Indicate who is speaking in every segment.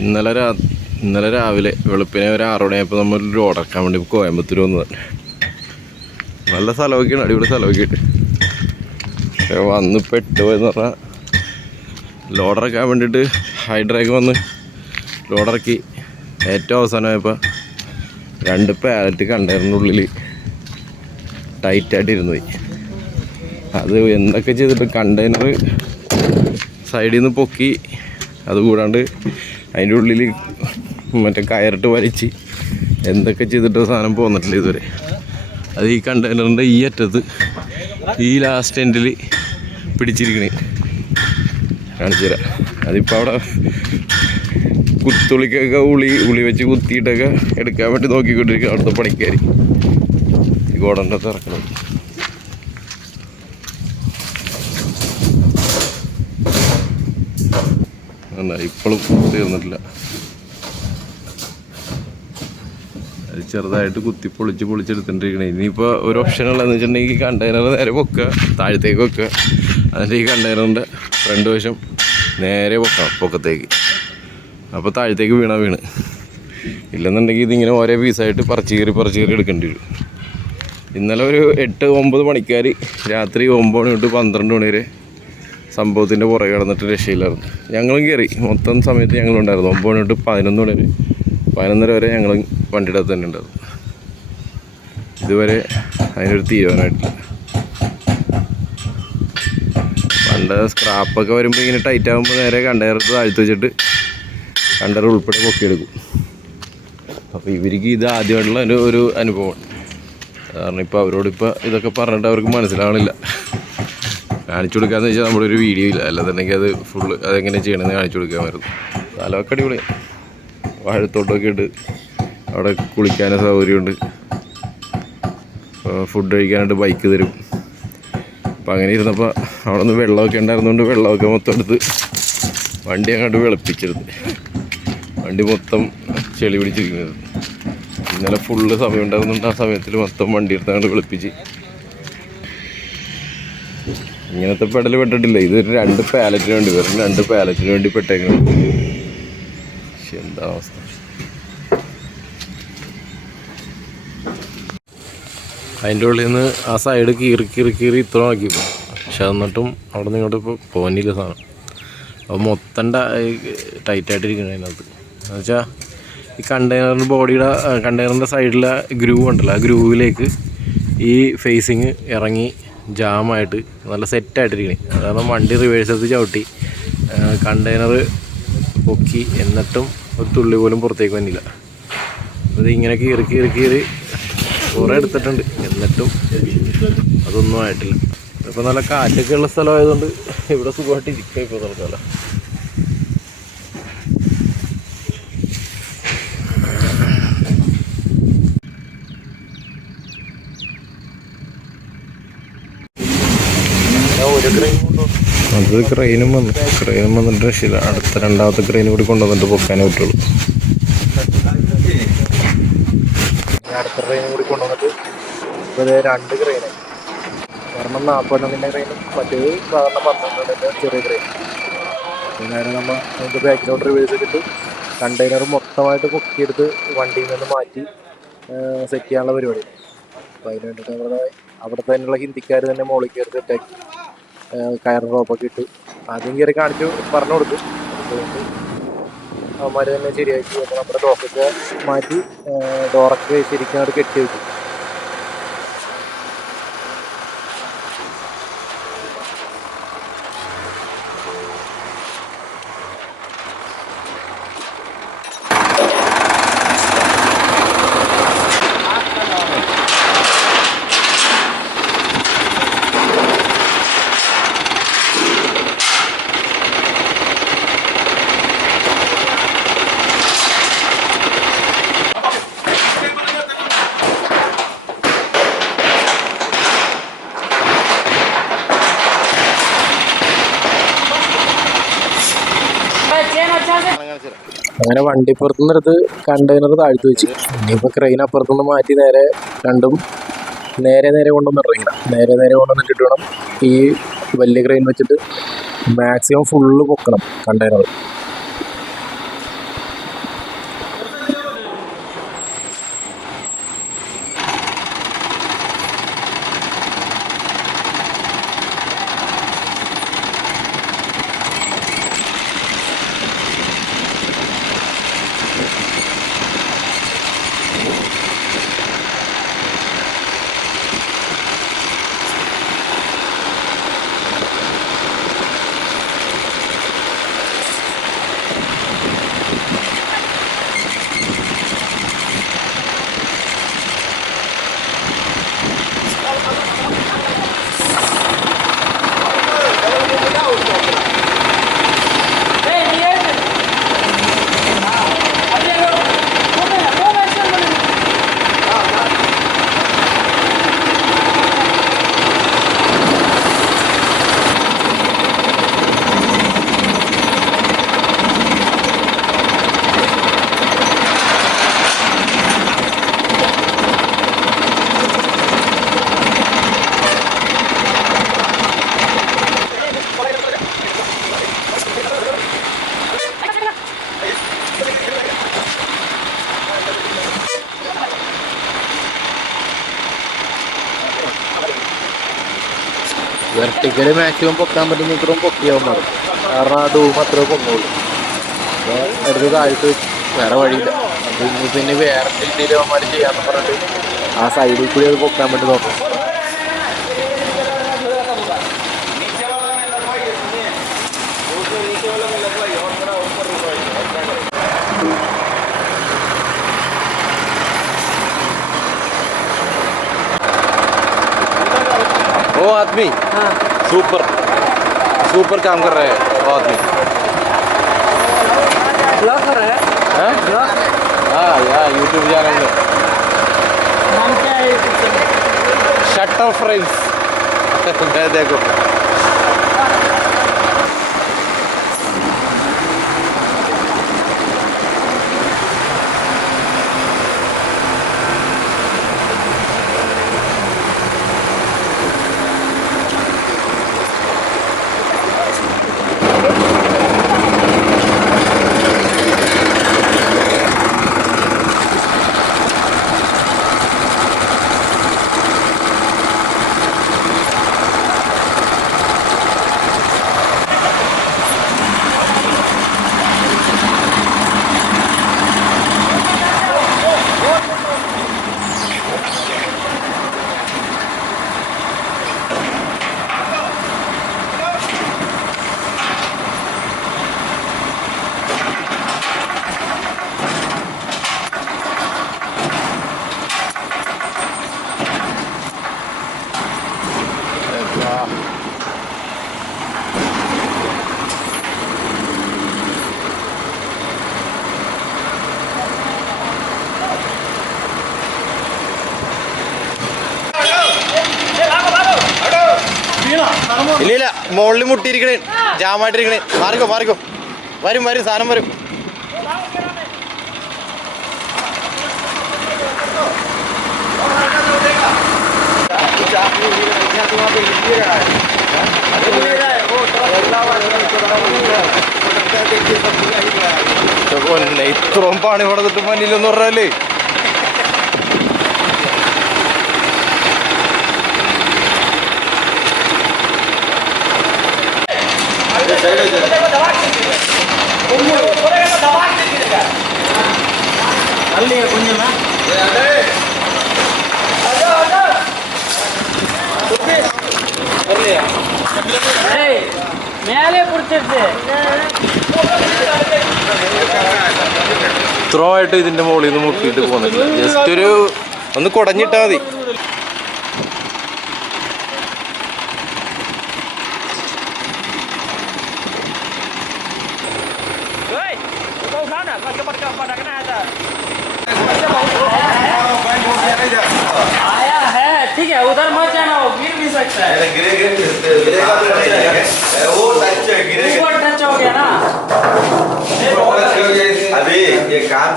Speaker 1: ഇന്നലെ രാ ഇന്നലെ രാവിലെ വെളുപ്പിനെ ഒരു ആറ് മണിയായപ്പോൾ ലോഡ് ഇറക്കാൻ വേണ്ടി കോയമ്പത്തൂർ വന്നത്. നല്ല സ്ഥലമൊക്കെയാണ് അടിപൊളി സ്ഥലമൊക്കെ പക്ഷേ വന്ന് പെട്ടുപോയെന്ന് പറഞ്ഞാൽ ലോഡർ ഇറക്കാൻ വേണ്ടിയിട്ട് ഹൈഡ്രേക്ക് വന്ന് ലോഡർ ഇറക്കി. ഏറ്റവും അവസാനമായപ്പോൾ രണ്ട് പാലറ്റ് കണ്ടെയ്നറിന്റെ ഉള്ളിൽ ടൈറ്റായിട്ട് ഇരുന്നു പോയി. അത് എന്തൊക്കെ ചെയ്തിട്ട് കണ്ടെയ്നർ സൈഡിൽ നിന്ന് പൊക്കി അതുകൂടാണ്ട് അതിന്റെ ഉള്ളിൽ മറ്റേ കയറിട്ട് വലിച്ച് എന്തൊക്കെ ചെയ്തിട്ട് സാധനം പോന്നിട്ടില്ല ഇതുവരെ. അത് ഈ കണ്ടെയ്നറിന്റെ ഈ അറ്റത്ത് ഈ ലാസ്റ്റ് എൻഡിൽ പിടിച്ചിരിക്കണേ. കാണിച്ചു തരാം. അതിപ്പോൾ അവിടെ കുത്തുളിക്കൊക്കെ ഉളി ഉളി വെച്ച് കുത്തിയിട്ടൊക്കെ എടുക്കാൻ വേണ്ടി നോക്കിക്കൊണ്ടിരിക്കുക അവിടുത്തെ പണിക്കാർ ഈ ഗോഡന്റെ ഇറക്കണം എന്നാ ഇപ്പോഴും തീർന്നിട്ടില്ല അത് ചെറുതായിട്ട് കുത്തി പൊളിച്ച് പൊളിച്ചെടുത്തിട്ടിരിക്കണേ. ഇനിയിപ്പോൾ ഒരു ഓപ്ഷൻ ഉള്ളതെന്ന് വെച്ചിട്ടുണ്ടെങ്കിൽ കണ്ടെയ്നർ നേരെ പൊക്കുക താഴത്തേക്ക് വെക്കുക അതിന്റെ ഈ കണ്ടെയ്നറിന്റെ ഫ്രണ്ട് വശം നേരെ പൊക്കാം പൊക്കത്തേക്ക്. അപ്പോൾ താഴത്തേക്ക് വീണ വീണ്. ഇല്ലെന്നുണ്ടെങ്കിൽ ഇതിങ്ങനെ ഓരോ പീസായിട്ട് പറിച്ച് കയറി പറിച്ച് കയറി എടുക്കേണ്ടി വരും. ഇന്നലെ ഒരു എട്ട് ഒമ്പത് മണിക്കാർ രാത്രി ഒമ്പത് മണി തൊട്ട് പന്ത്രണ്ട് മണി വരെ സംഭവത്തിന്റെ പുറകെ കിടന്നിട്ട് രക്ഷയില്ലായിരുന്നു. ഞങ്ങളും കയറി മൊത്തം സമയത്ത് ഞങ്ങളുണ്ടായിരുന്നു. ഒമ്പത് തൊട്ട് പതിനൊന്ന് മണി വരെ. പതിനൊന്നര വരെ ഞങ്ങൾ വണ്ടിയുടെ അകത്ത് തന്നെ ഉണ്ടായിരുന്നു. ഇതുവരെ അതിനൊരു തീരുമാനമായിട്ടില്ല. പണ്ട് സ്ക്രാപ്പൊക്കെ വരുമ്പോൾ ഇങ്ങനെ ടൈറ്റ് ആകുമ്പോൾ നേരെ കണ്ടെയ്നർ താഴ്ത്തി വെച്ചിട്ട് കണ്ടെയ്നർ ഉൾപ്പെടെ പൊക്കിയെടുക്കും. അപ്പോൾ ഇവർക്ക് ഇത് ആദ്യമായിട്ടുള്ള ഒരു അനുഭവമാണ്. കാരണം ഇപ്പോൾ അവരോട് ഇപ്പോൾ ഇതൊക്കെ പറഞ്ഞിട്ട് അവർക്ക് മനസ്സിലാവണില്ല. കാണിച്ചു കൊടുക്കാന്ന് വെച്ചാൽ നമ്മുടെ ഒരു വീഡിയോ ഇല്ല. അല്ലാന്നുണ്ടെങ്കിൽ അത് ഫുള്ള് അതെങ്ങനെ ചെയ്യണമെന്ന് കാണിച്ചു കൊടുക്കാമായിരുന്നു. സ്ഥലമൊക്കെ അടിപൊളി. വാഴത്തോട്ടമൊക്കെ ഉണ്ട് അവിടെ കുളിക്കാനും സൗകര്യമുണ്ട്. ഫുഡ് കഴിക്കാനായിട്ട് ബൈക്ക് തരും. അപ്പം അങ്ങനെ ഇരുന്നപ്പോൾ അവിടെ നിന്ന് വെള്ളമൊക്കെ ഉണ്ടായിരുന്നുകൊണ്ട് വെള്ളമൊക്കെ മൊത്തം എടുത്ത് വണ്ടി അങ്ങോട്ട് വെളുപ്പിച്ചെടുത്ത് വണ്ടി മൊത്തം ചെളി പിടിച്ചിരിക്കുന്നത്. ഇന്നലെ ഫുള്ള് സമയം ഉണ്ടായിരുന്നുണ്ട് ആ സമയത്തിൽ മൊത്തം വണ്ടി എടുത്ത് അങ്ങോട്ട് വെളുപ്പിച്ച്. ഇങ്ങനത്തെ പെടൽ പെട്ടിട്ടില്ല. ഇത് രണ്ട് പാലറ്റിന് വേണ്ടി വെറും രണ്ട് പാലറ്റിന് വേണ്ടി പെട്ടേക്കണം. എന്താ അവസ്ഥ? അതിന്റെ ഉള്ളിൽ നിന്ന് ആ സൈഡ് കീറി കീറി കീറി ഇത്ര ആക്കി. പക്ഷെ എന്നിട്ടും അവിടെ നിന്ന് ഇങ്ങോട്ട് ഇപ്പോൾ പോകാനില്ല സാധനം. അപ്പോൾ മൊത്തം ടൈറ്റായിട്ടിരിക്കണം അതിനകത്ത്. എന്നുവെച്ചാൽ ഈ കണ്ടെയ്നറിന്റെ ബോഡിയുടെ കണ്ടെയ്നറിന്റെ സൈഡിലെ ഗ്രൂവ് ഉണ്ടല്ലോ. ആ ഗ്രൂവിലേക്ക് ഈ ഫേസിങ് ഇറങ്ങി ജാമായിട്ട് നല്ല സെറ്റായിട്ടിരിക്കണേ. കാരണം വണ്ടി റിവേഴ്സ് എടുത്ത് ചവിട്ടി കണ്ടെയ്നർ പൊക്കി എന്നിട്ടും ഒരു തുള്ളി പോലും പുറത്തേക്ക് വന്നില്ല. അത് ഇങ്ങനെ കീറി കീറി കീറി കുറേ എടുത്തിട്ടുണ്ട്. എന്നിട്ടും അതൊന്നും ആയിട്ടില്ല. ഇപ്പോൾ നല്ല കാറ്റൊക്കെ ഉള്ള സ്ഥലമായതുകൊണ്ട് ഇവിടെ സുഖമായിട്ട് ഇരിക്കുക ഇപ്പോൾ തൽക്കാലം. അത് ക്രെയിനും വന്നു. ക്രെയിനും വന്നിട്ട് രക്ഷയില്ല. അടുത്ത രണ്ടാമത്തെ ക്രെയിൻ കൂടി കൊണ്ടുവന്നിട്ട് പൊക്കാനേ പറ്റുള്ളൂ.
Speaker 2: അടുത്ത ക്രെയിനും കൂടി കൊണ്ടുവന്നിട്ട് ഇപ്പോൾ രണ്ട് ക്രെയിനായി കാരണം നാൽപ്പതെണ്ണത്തിന്റെ ക്രെയിനും മറ്റേത് സാധാരണ പന്ത്രണ്ടെണ്ണിന്റെ ചെറിയ ക്രെയിൻ നേരെ നമ്മൾ നമുക്ക് ബാക്കിലോട്ട് റിവേഴ്സ് ചെയ്തിട്ട് കണ്ടെയ്നർ മൊത്തമായിട്ട് പൊക്കിയെടുത്ത് വണ്ടിയിൽ നിന്ന് മാറ്റി സെറ്റ് ചെയ്യാനുള്ള പരിപാടി. അപ്പോൾ അതിന് വേണ്ടിയിട്ട് നമ്മുടെ അവിടെ തന്നെയുള്ള ഹിന്ദിക്കാർ തന്നെ മോളിൽ കയറി സെറ്റാക്കി കയർ റോപ്പൊക്കെ ഇട്ട് ആദ്യം കയറി കാണിച്ചു പറഞ്ഞു കൊടുത്തു. അവന്മാർ തന്നെ ശരിയാക്കി. അപ്പോൾ നമ്മുടെ ഡോക്കൊക്കെ മാറ്റി ഡോറൊക്കെ ശരിക്കും അവിടെ കെട്ടി വെച്ചു അങ്ങനെ വണ്ടി പുറത്തുനിന്ന് എടുത്ത് കണ്ടെയ്നർ താഴ്ത്തി വെച്ച്. ഇനിയിപ്പോൾ ക്രെയിൻ അപ്പുറത്തുനിന്ന് മാറ്റി നേരെ രണ്ടും നേരെ നേരെ കൊണ്ടുവന്ന് ഇറങ്ങില്ല നേരെ നേരെ കൊണ്ടുവന്നിട്ട് വേണം ഈ വലിയ ക്രെയിൻ വെച്ചിട്ട് മാക്സിമം ഫുള്ള് പൊക്കണം കണ്ടെയ്നർ വെർട്ടിക്കല് മാക്സിമം പൊക്കാൻ പറ്റുന്ന ഇത്രയും പൊക്കിയാവും മതി കാരണം ആ ഡൂം അത്ര പൊങ്ങുള്ളൂ അപ്പോൾ എടുത്ത് താഴ്ത്ത് വെച്ച് വേറെ വഴിയില്ല അപ്പോൾ ഇനി പിന്നെ വേറെ രീതിയിൽ അവന്മാർ ചെയ്യാന്ന് പറഞ്ഞിട്ട് ആ സൈഡിൽ കൂടി അത് പൊക്കാൻ വേണ്ടി നോക്കും
Speaker 1: वो आदमी सुपर सुपर काम कर रहे हैं बहुत ही।
Speaker 3: ब्लॉगर है
Speaker 1: हैं?
Speaker 3: ब्लॉग
Speaker 1: हाँ यार यूट्यूब चैनल में
Speaker 3: नाम क्या है
Speaker 1: शटर फ्रेंड्स मैं देखो। ഇല്ല മുകളിൽ മുട്ടിയിരിക്കണേ ജാമായിട്ടിരിക്കണേ. മാറിക്കോ മാറിക്കോ. വരും വരും സാധനം വരും. ഇത്രയും പണി കൊടുത്തിട്ട് മണ്ണില്ലെന്ന് പറഞ്ഞാലേ
Speaker 3: ஏய் மேலே பிடிச்சிருச்சு
Speaker 1: ഇത്രമായിട്ട് ഇതിന്റെ മുകളിൽ നിന്ന് മുട്ടിയിട്ട് പോകുന്നില്ല ജസ്റ്റ് ഒരു ഒന്ന് കുടഞ്ഞിട്ടാ മതി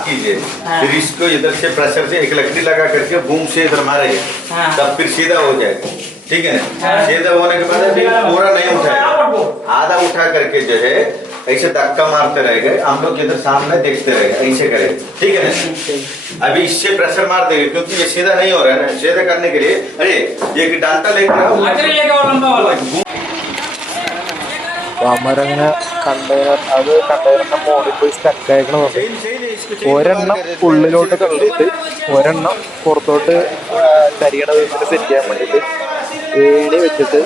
Speaker 4: कीजिए।
Speaker 3: हाँ।
Speaker 4: फिर इसको इधर से प्रेशर से एक लकड़ी लगा करके बूम से इधर मारेंगे
Speaker 3: हाँ।
Speaker 4: तब फिर सीधा हो जाएगा ठीक है?
Speaker 3: हाँ।
Speaker 4: सीधा होने के बाद अभी पूरा नहीं उठाएगा। आधा उठा करके जो है ऐसे धक्का मारते रहेंगे। हम लोग इधर सामने देखते रहेंगे ऐसे करेंगे ठीक है ना? अभी इससे प्रेशर मार देंगे क्योंकि ये सीधा नहीं हो रहा है ना। सीधा करने के लिए अरे ये कि डांटा लेकर आओ।
Speaker 2: കണ്ടെയ്നർ അത് കണ്ടെയ്നറിന്റെ മോളിൽ പോയി ഒരെണ്ണം ഉള്ളിലോട്ട് കണ്ടിട്ട് ഒരെണ്ണം പുറത്തോട്ട് തരികണ വീട്ടിൽ സെറ്റ് ചെയ്യാൻ വേണ്ടിയിട്ട് ഏണി വെച്ചിട്ട്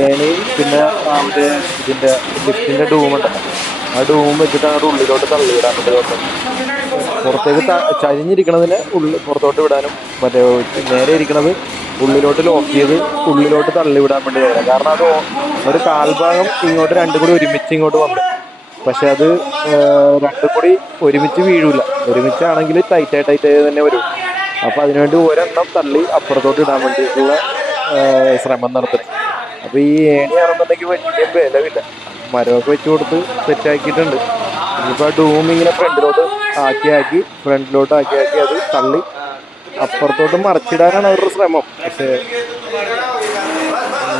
Speaker 2: ഏണി പിന്നെ മറ്റേ ഇതിന്റെ ലിഫ്റ്റിന്റെ ഡൂം ഉണ്ടല്ലോ ആ ഡൂം വെച്ചിട്ട് അങ്ങോട്ട് ഉള്ളിലോട്ട് തള്ളിയിടാൻ വേണ്ടി പുറത്തേക്ക് ചരിഞ്ഞിരിക്കണതിന് ഉള്ളിൽ പുറത്തോട്ട് വിടാനും മറ്റേ നേരെ ഇരിക്കണത് ഉള്ളിലോട്ട് ലോക്ക് ചെയ്ത് ഉള്ളിലോട്ട് തള്ളി വിടാൻ വേണ്ടി കഴിയില്ല കാരണം അത് ഒരു കാൽഭാഗം ഇങ്ങോട്ട് രണ്ടും കൂടി ഒരുമിച്ച് ഇങ്ങോട്ട് വന്നു. പക്ഷെ അത് രണ്ടും കൂടി ഒരുമിച്ച് വീഴൂല. ഒരുമിച്ചാണെങ്കിൽ ടൈറ്റായി ടൈറ്റായി തന്നെ വരും. അപ്പോൾ അതിനുവേണ്ടി ഒരെണ്ണം തള്ളി അപ്പുറത്തോട്ട് ഇടാൻ വേണ്ടിയിട്ടുള്ള ശ്രമം നടത്തുന്നത് അപ്പോൾ ഈ ഏണിയാണെന്നുണ്ടെങ്കിൽ വലിയ വിലവില്ല മരമൊക്കെ വെച്ച് കൊടുത്ത് സെറ്റാക്കിയിട്ടുണ്ട്. ഇനിയിപ്പോൾ ആ ഡൂം ഇങ്ങനെ ഫ്രണ്ടിലോട്ട് ആക്കി ആക്കി ഫ്രണ്ടിലോട്ട് ആക്കി ആക്കി അത് തള്ളി അപ്പുറത്തോട്ട് മറച്ചിടാനാണ് അവരുടെ ശ്രമം പക്ഷേ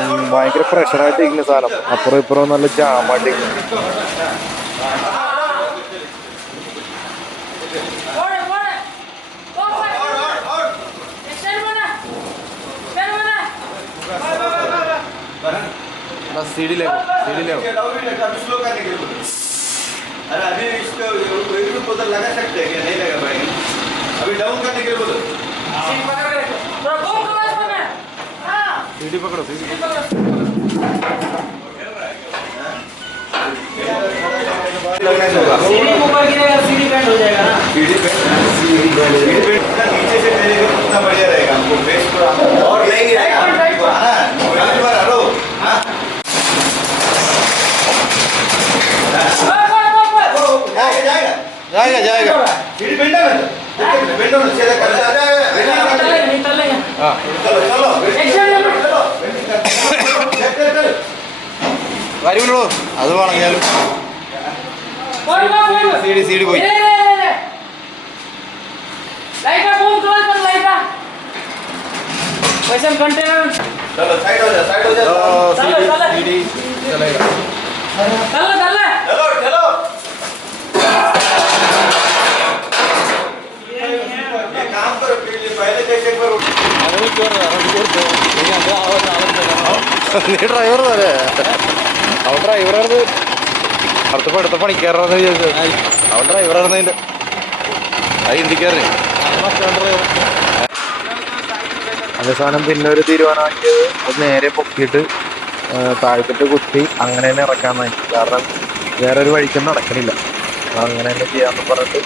Speaker 2: ഉം, ഭയങ്കര പ്രഷറായിട്ട് ഇരിക്കുന്ന സാധനം അപ്പുറം ഇപ്പുറം നല്ല ജാമായിട്ട് ഇരിക്കുന്നു
Speaker 3: ओरे ओरे ओरे स्टैंड बना स्टैंड बना
Speaker 1: സീഡിലേക്ക് സീഡിലേക്ക്
Speaker 4: अभी स्लो करने के लिए बोलो अरे अभी इसको वेट में उधर लगा सकते हैं क्या नहीं लगा पाएंगे अभी डाउन करने के लिए बोलो
Speaker 1: सीढ़ी पकड़ो सीढ़ी
Speaker 3: सीढ़ी ऊपर गिरेगा सीढ़ी बैंड हो। जाएगा ना
Speaker 4: सीढ़ी बैंड सीढ़ी बैंड सीढ़ी बैंड नीचे से मिलेगा कितना बढ़िया रहेगा हमको बेस्ट पूरा और नहीं रहेगा हाँ मोबाइल पर हेलो हाँ जाएगा। जाएगा
Speaker 1: जाएगा।
Speaker 4: सीढ़ी बैंड है। बेंडो ना सीधा कर
Speaker 3: चलेगा नहीं चलेगा
Speaker 1: हाँ
Speaker 4: चलो चलो
Speaker 3: एक्शन
Speaker 4: चलो चल चल चल
Speaker 1: വരുമല്ലോ അത് പറഞ്ഞാലും
Speaker 3: बोल बोल बोल
Speaker 1: സീഡി സീഡി പോയി
Speaker 3: ले ले
Speaker 1: നീ ഡ്രൈവർ തരേ അവൻ ഡ്രൈവറായിരുന്നു അടുത്ത അടുത്ത പണിക്കാരനാന്ന് വിചാരിച്ചത് അവൻ ഡ്രൈവറായിരുന്നു അതിന്റെ അത് ഹിന്ദിക്കാരന്
Speaker 2: അവസാനം പിന്നെ ഒരു തീരുമാനമാക്കിയത് അത് നേരെ പൊക്കിയിട്ട് താഴ്ത്തിട്ട് കുത്തി അങ്ങനെ തന്നെ ഇറക്കാൻ കാരണം വേറെ ഒരു വഴിക്കൊന്നും നടക്കണില്ല. അങ്ങനെ തന്നെ ചെയ്യാന്ന് പറഞ്ഞിട്ട്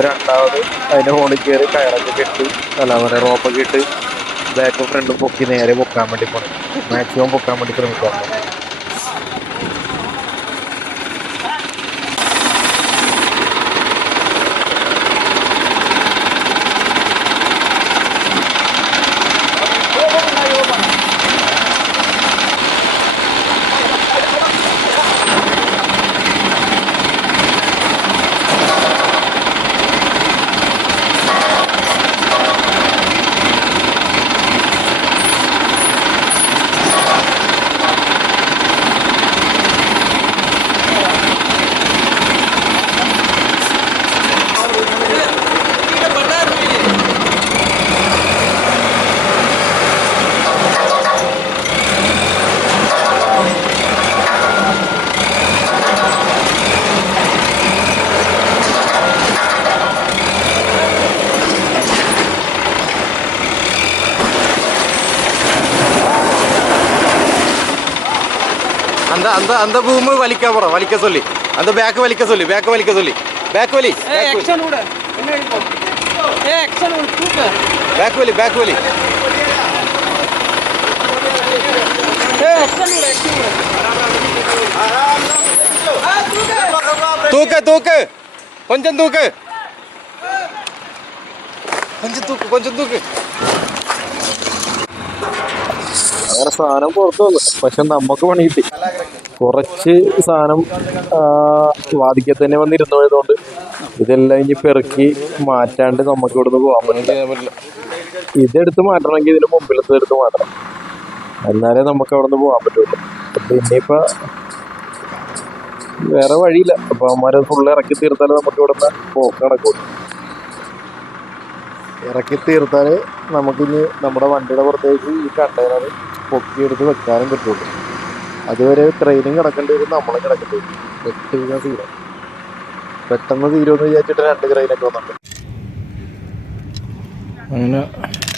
Speaker 2: രണ്ടാമത് അതിന്റെ ഹോണിൽ കയറി കയറൊക്കെ കെട്ടി അല്ല പറയാ റോപ്പൊക്കെ ഇട്ട് ബാക്കും ഫ്രണ്ടും പൊക്കി നേരെ പൊക്കാൻ വേണ്ടി പോണം മാക്സിമം പൊക്കാൻ വേണ്ടി ശ്രമിക്കാം
Speaker 1: அந்த அந்த பூமு வலிக்க போகிறோம் வலிக்க சொல்லி அந்த பேக்கு வலிக்க சொல்லி பேக்கு வலிக்க சொல்லி பேக் வலி பேக் வலி பேக் வலி தூக்கு தூக்கு கொஞ்சம் தூக்கு கொஞ்சം തൂക്ക് കൊഞ്ചം തൂക്ക്
Speaker 2: അങ്ങനെ സാധനം പുറത്തു പക്ഷെ നമുക്ക് പണി കിട്ടി കുറച്ച് സാധനം ആ, വാതിക്കൽ തന്നെ വന്നിരുന്നു പോയതുകൊണ്ട് ഇതെല്ലാം ഇനി പെറുക്കി മാറ്റാണ്ട് നമുക്ക് ഇവിടുന്ന് പോകാൻ പറ്റില്ല. ഇതെടുത്ത് മാറ്റണമെങ്കിൽ ഇതിന് മുമ്പിലത്തെ എടുത്ത് മാറ്റണം. എന്നാലേ നമുക്ക് അവിടെ നിന്ന് പോകാൻ പറ്റുള്ളൂ. അപ്പൊ ഇനിയിപ്പോ വേറെ വഴിയില്ല. അപ്പൊ അവന്മാരെ ഫുള്ള് ഇറക്കി തീർത്താലേ നമുക്ക് ഇവിടെ നിന്ന് പോക്ക് നടക്കുള്ളൂ ഇറക്കി തീർത്താലേ നമുക്കിനി നമ്മുടെ വണ്ടിയുടെ പുറത്തേക്ക് ഈ കണ്ടെയ്നർ പൊക്കിയെടുത്ത് വെക്കാനും പറ്റുള്ളൂ. അതുവരെ ട്രെയിനും കിടക്കേണ്ടി വരും നമ്മളും കിടക്കേണ്ടി വരും. പെട്ടെന്ന് തീരും പെട്ടെന്ന് തീരുമെന്ന് വിചാരിച്ചിട്ട് രണ്ട് ട്രെയിനൊക്കെ വന്നിട്ടുണ്ട്.
Speaker 1: അങ്ങനെ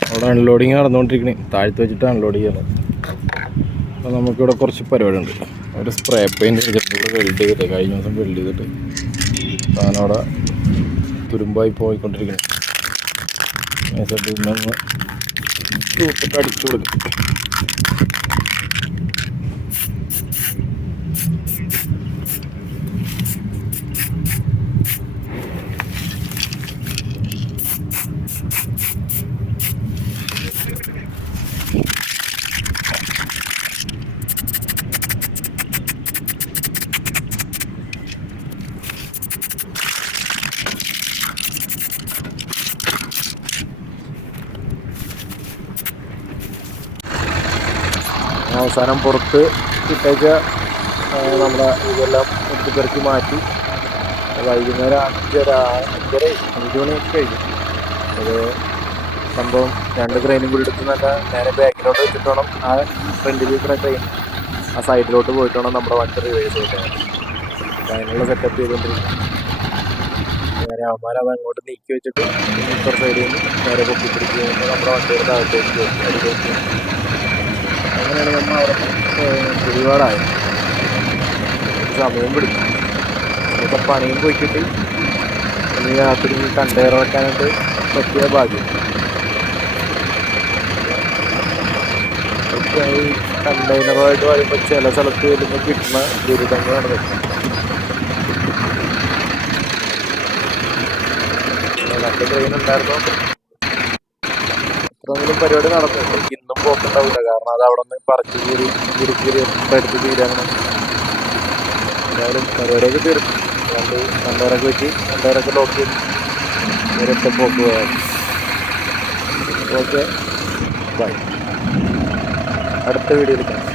Speaker 1: അവിടെ അൺലോഡിങ് നടന്നുകൊണ്ടിരിക്കണേ. താഴ്ത്തി വെച്ചിട്ട് അൺലോഡ് ചെയ്യണം. അപ്പോൾ നമുക്കിവിടെ കുറച്ച് പരിപാടി ഉണ്ട് ഒരു സ്പ്രേ പെയിന്റ് എടുത്തിട്ട് ഇവിടെ വെൽഡ് ചെയ്തിട്ട് കഴിഞ്ഞ ദിവസം വെൽഡ് ചെയ്തിട്ട് സാധനം അവിടെ തുരുമ്പായി പോയിക്കൊണ്ടിരിക്കണം. ഇന്നൊന്ന് തൂത്തിട്ട് അടിച്ചു കൊടുക്കും.
Speaker 2: അവസാനം പുറത്ത് ഇട്ടേച്ച ആ, നമ്മുടെ ഇതെല്ലാം എടുത്ത് പെറുക്കി മാറ്റി വൈകുന്നേരം അഞ്ചര അഞ്ചര അഞ്ച് മണിയൊക്കെ കഴിഞ്ഞു. അത് സംഭവം രണ്ട് ട്രെയിനും കൂടി എടുത്ത് നല്ല നേരെ ബാക്കിലോട്ട് വെച്ചിട്ട് വേണം ആ ഫ്രണ്ടിൽ നിൽക്കുന്ന ട്രെയിൻ ആ സൈഡിലോട്ട് പോയിട്ട് വേണം നമ്മുടെ വണ്ടി റിവേഴ്സ് കിട്ടാൻ അതിനുള്ള സെറ്റപ്പ് ചെയ്തുകൊണ്ടിരിക്കും നേരെ അവന്മാർ അത് അങ്ങോട്ട് നീക്കി വെച്ചിട്ട് ഇപ്പുറ സൈഡിൽ നിന്ന് നേരെ പൊക്കി പിടിക്കുമ്പോൾ നമ്മുടെ വണ്ടിയുടെ താഴത്തേക്ക് കയറ്റി. അങ്ങനെയാണ് നമ്മൾ അവിടെ ഒരുപാടായത് സമയം പിടിക്കും ഇപ്പം പണിയും പോയിക്കിട്ട്. ഇനി രാത്രി കണ്ടെയ്നർ വെക്കാനായിട്ട് പറ്റിയ ഭാഗ്യം. ഈ കണ്ടെയ്നറുമായിട്ട് വരുമ്പോൾ ചില സ്ഥലത്ത് വരുമ്പോൾ കിട്ടുന്ന ദുരിതങ്ങളാണ് ഇതൊക്കെ. രണ്ട് ട്രെയിൻ ഉണ്ടായിരുന്നു. ഇത്രയെങ്കിലും പരിപാടി എനിക്ക് ഇന്നും പോക്കുണ്ടാവില്ല കാരണം അത് അവിടെ നിന്ന് പറിച്ചു കീറി കീറി കീറി എടുത്ത് തീരാണ് എന്തായാലും പരിപാടിയൊക്കെ തീർക്കും രണ്ട് രണ്ടേരൊക്കെ വെച്ച് രണ്ടേരൊക്കെ ലോക്ക് ചെയ്ത് ഒരൊറ്റ പോക്ക് പോയാൽ ഓക്കെ ബൈ അടുത്ത വീഡിയോയിൽ കാണാം.